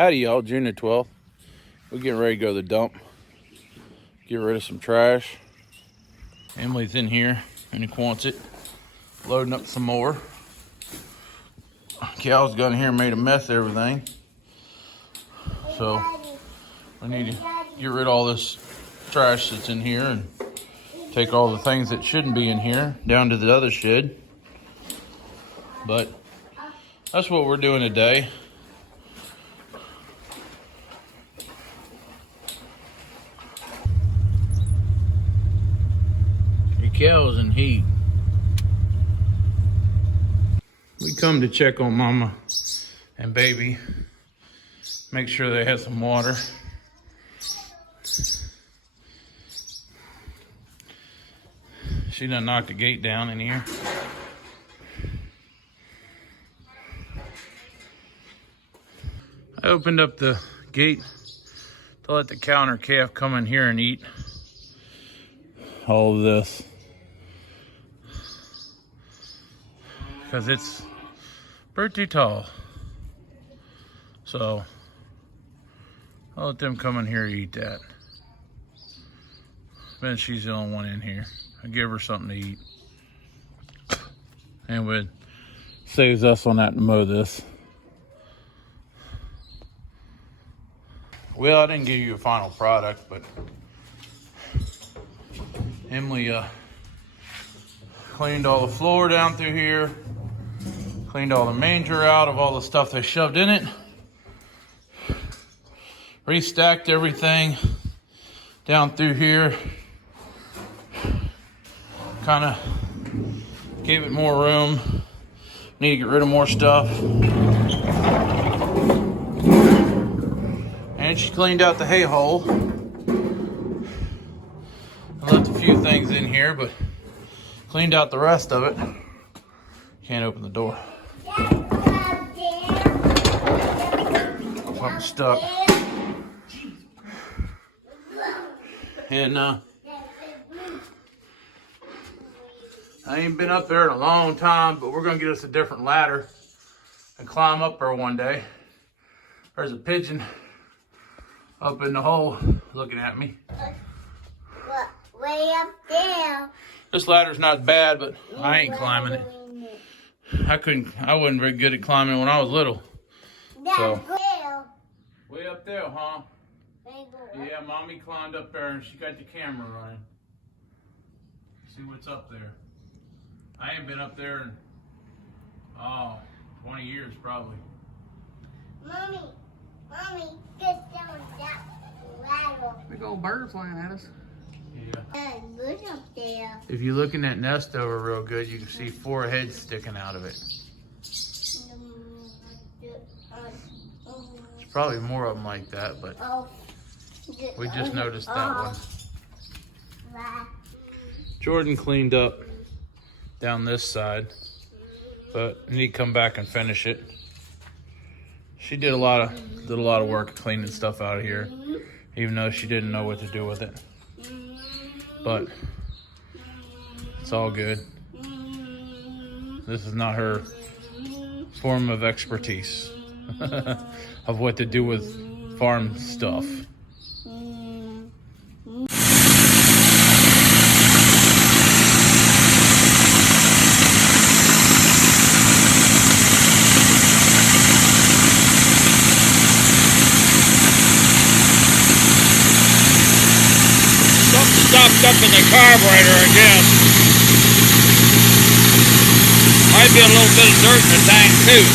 Howdy y'all, June the 12th. We're getting ready to go to the dump. Get rid of some trash. Emily's in here in the Quonset, loading up some more. Cal's got in here and made a mess of everything. So we need to get rid of all this trash that's in here and take all the things that shouldn't be in here down to the other shed. But that's what we're doing today. Cows in heat. We come to check on Mama and Baby, make sure they have some water. She done knocked the gate down in here. I opened up the gate to let the cow and her calf come in here and eat all of this, because it's pretty tall. So I'll let them come in here and eat that. Then she's the only one in here. I give her something to eat. And it saves us on that to mow this. Well, I didn't give you a final product, but Emily cleaned all the floor down through here. Cleaned all the manger out of all the stuff they shoved in it. Restacked everything down through here. Kind of gave it more room. Need to get rid of more stuff. And she cleaned out the hay hole. I left a few things in here, but cleaned out the rest of it. Can't open the door. Something stuck. And I ain't been up there in a long time, but we're gonna get us a different ladder and climb up there one day. There's a pigeon up in the hole looking at me. Way up there. This ladder's not bad, but I ain't climbing it. I wasn't very good at climbing when I was little. So. Way up there, huh? Yeah, Mommy climbed up there and she got the camera running. See what's up there. I ain't been up there in, 20 years probably. Mommy, get down that ladder. Big old bird flying at us. Yeah. Look up there. If you look in that nest over real good, you can see 4 heads sticking out of it. There's probably more of them like that, but we just noticed that one. Jordan cleaned up down this side, but I need to come back and finish it. She did a lot of work cleaning stuff out of here, even though she didn't know what to do with it. But it's all good. This is not her form of expertise of what to do with farm stuff. Stopped up in the carburetor, I guess. Might be a little bit of dirt in the tank too.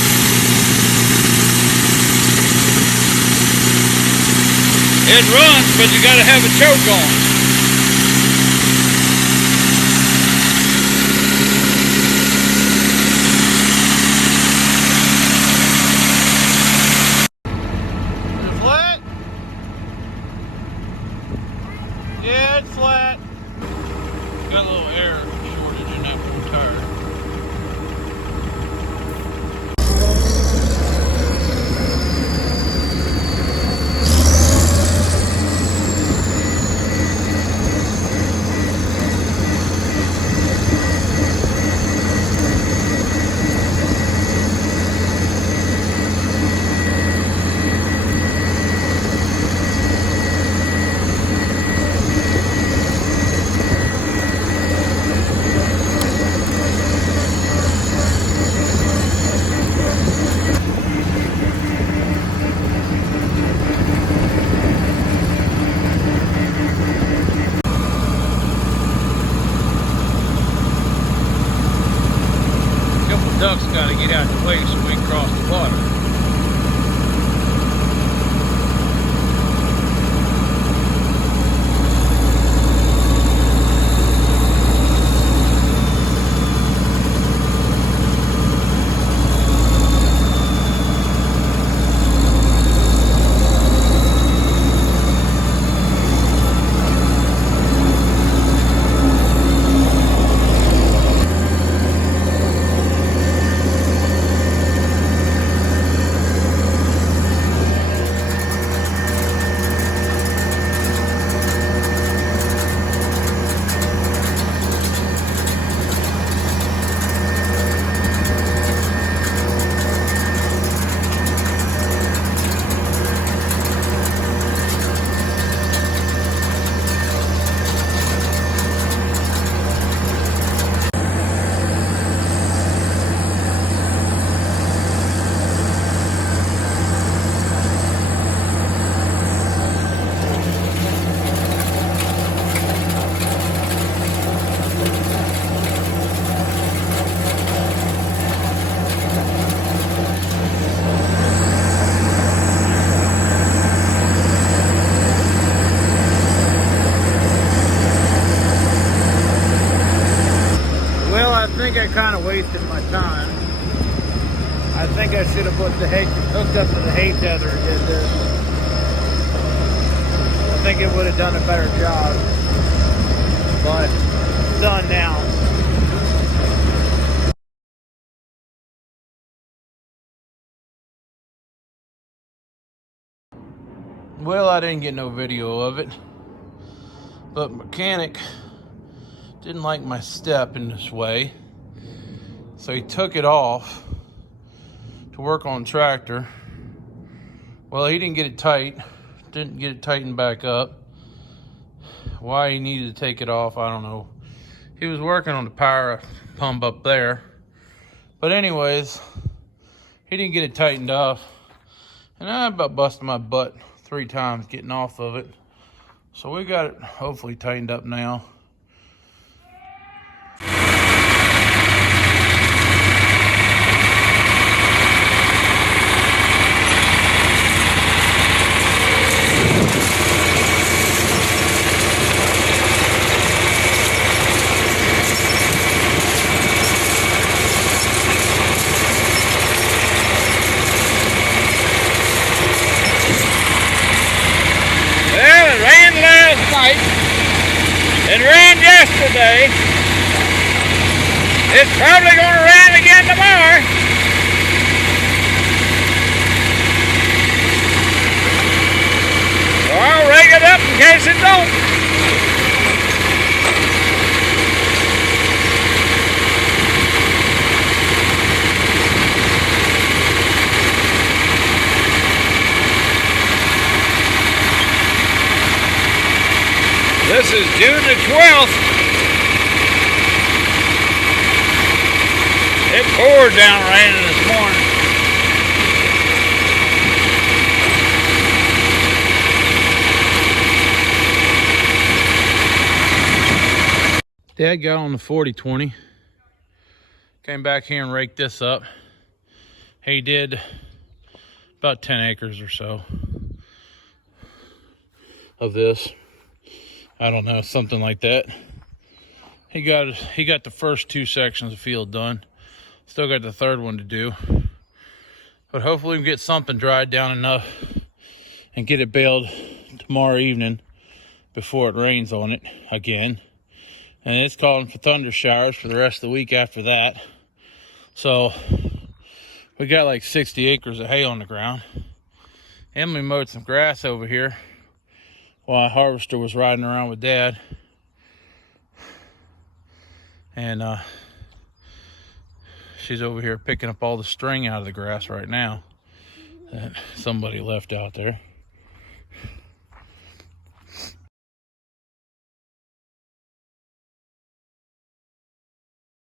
It runs, but you gotta have a choke on. Is it flat? Yeah, it's flat. Got a little air shortage in that one tire. ducks got to get out the way so we can cross the water. I think I kind of wasted my time. I think I should have hooked up to the hay tether and did this. I think it would have done a better job, but it's done now. Well, I didn't get no video of it, but mechanic didn't like my step in this way, so he took it off to work on tractor. Well, he didn't get it tightened back up. Why he needed to take it off, I don't know. He was working on the power pump up there, but anyways, he didn't get it tightened off, and I about busted my butt 3 times getting off of it. So we got it hopefully tightened up now. It rained yesterday. It's probably going to rain again tomorrow. So I'll rig it up in case it don't. This is June the 12th. It poured down raining this morning. Dad got on the 40-20. Came back here and raked this up. He did about 10 acres or so of this. I don't know, something like that. He got the first 2 sections of field done. Still got the 3rd one to do. But hopefully we can get something dried down enough and get it baled tomorrow evening before it rains on it again. And it's calling for thunder showers for the rest of the week after that. So we got like 60 acres of hay on the ground. Emily mowed some grass over here while Harvester was riding around with Dad. And she's over here picking up all the string out of the grass right now that somebody left out there.